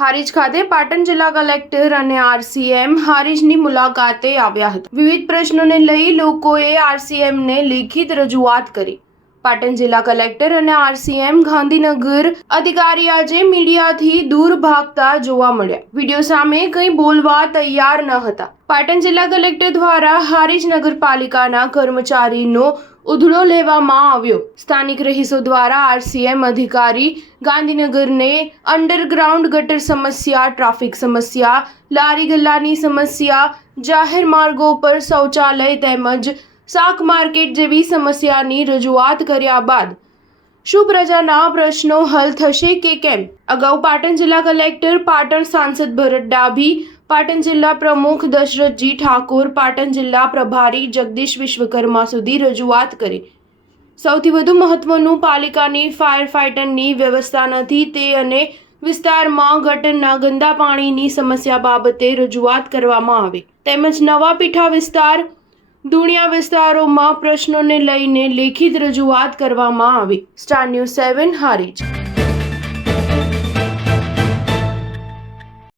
હારીજ ખાતે પાટણ જિલ્લા કલેક્ટર અને આરસીએમ હારીજની મુલાકાતે આવ્યા હતા. વિવિધ પ્રશ્નોને લઈ લોકોએ આરસીએમને લેખિત રજૂઆત કરી. પાટણ જિલ્લા કલેક્ટર અને આરસીએમ ગાંધીનગર અધિકારી આજે મીડિયાથી દૂર ભાગતા જોવા મળ્યા. વિડીયો સામે કંઈ બોલવા તૈયાર ન હતા. પાટણ જિલ્લા કલેક્ટર દ્વારા હારીજ નગરપાલિકાના કર્મચારીનો ઉધડો લેવામાં આવ્યો. સ્થાનિક રહીશો દ્વારા આરસીએમ અધિકારી ગાંધીનગરને અંડરગ્રાઉન્ડ ગટર સમસ્યા, ટ્રાફિક સમસ્યા, લારી ગલ્લાની સમસ્યા, જાહેર માર્ગો પર શૌચાલય તેમજ શાક માર્કેટ જેવી સમસ્યાની રજૂઆત કર્યા બાદ શું પ્રજાના પ્રશ્નો હલ થશે કે કેમ? અગાઉ પાટણ જિલ્લા કલેક્ટર, પાટણ સાંસદ ભરત ડાભી, પાટણ જિલ્લા પ્રમુખ દશરથજી ઠાકોર, પાટણ જિલ્લા પ્રભારી જગદીશ વિશ્વકર્મા સુધી રજૂઆત કરી. સૌથી વધુ મહત્વનું, પાલિકાની ફાયર ફાઇટરની વ્યવસ્થા નથી તે અને વિસ્તારમાં ગટરના ગંદા પાણીની સમસ્યા બાબતે રજૂઆત કરવામાં આવી. તેમજ નવા પીઠા વિસ્તાર, ધુણિયા વિસ્તારોમાં પ્રશ્નોને લઈને લેખિત રજૂઆત કરવામાં આવી. Star news 7 Harij.